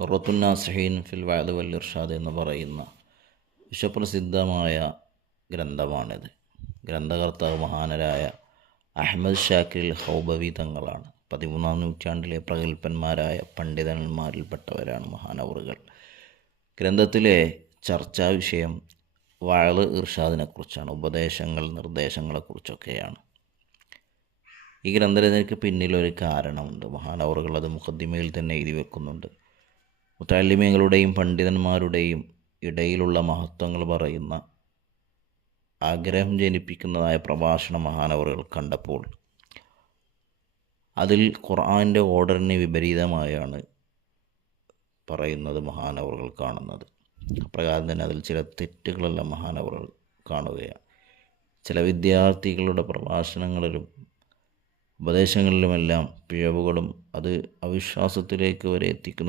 ഖുറത്തുന്നാസിഹീൻ ഫിൽ വഅദ് വൽ ഇർഷാദ് എന്ന് പറയുന്ന വിശ്വപ്രസിദ്ധമായ ഗ്രന്ഥമാണിത്. ഗ്രന്ഥകർത്താവ് മഹാനരായ അഹ്മദ് ഷാക്കിർ ഹൗബവി തങ്ങളാണ്. 13-ാം നൂറ്റാണ്ടിലെ പ്രഗത്ഭന്മാരായ പണ്ഡിതന്മാരിൽപ്പെട്ടവരാണ് മഹാനവറുകൾ. ഗ്രന്ഥത്തിലെ ചർച്ചാ വിഷയം വഅദ് ഇർഷാദിനെക്കുറിച്ചാണ്, ഉപദേശങ്ങൾ നിർദ്ദേശങ്ങളെക്കുറിച്ചൊക്കെയാണ്. ഈ ഗ്രന്ഥരചനയ്ക്ക് പിന്നിലൊരു കാരണമുണ്ട്. മഹാനവറുകൾ അത് മുഖദ്ദിമയിൽ തന്നെ എഴുതി വെക്കുന്നുണ്ട്. മുതഅല്ലിമീങ്ങളുടെയും പണ്ഡിതന്മാരുടെയും ഇടയിലുള്ള മഹത്വങ്ങൾ പറയുന്ന ആഗ്രഹം ജനിപ്പിക്കുന്നതായ പ്രഭാഷണം മഹാനവറുകൾ കണ്ടപ്പോൾ അതിൽ ഖുർആൻ്റെ ഓർഡറിന് വിപരീതമായാണ് പറയുന്നത് മഹാനവറുകൾ കാണുന്നത്. അപ്രകാരം തന്നെ അതിൽ ചില തെറ്റുകളെല്ലാം മഹാനവറുകൾ കാണുകയാണ്. ചില വിദ്യാർത്ഥികളുടെ പ്രഭാഷണങ്ങളിലും ഉപദേശങ്ങളിലുമെല്ലാം പിഴവുകളും അത് അവിശ്വാസത്തിലേക്ക് വരെ എത്തിക്കുന്ന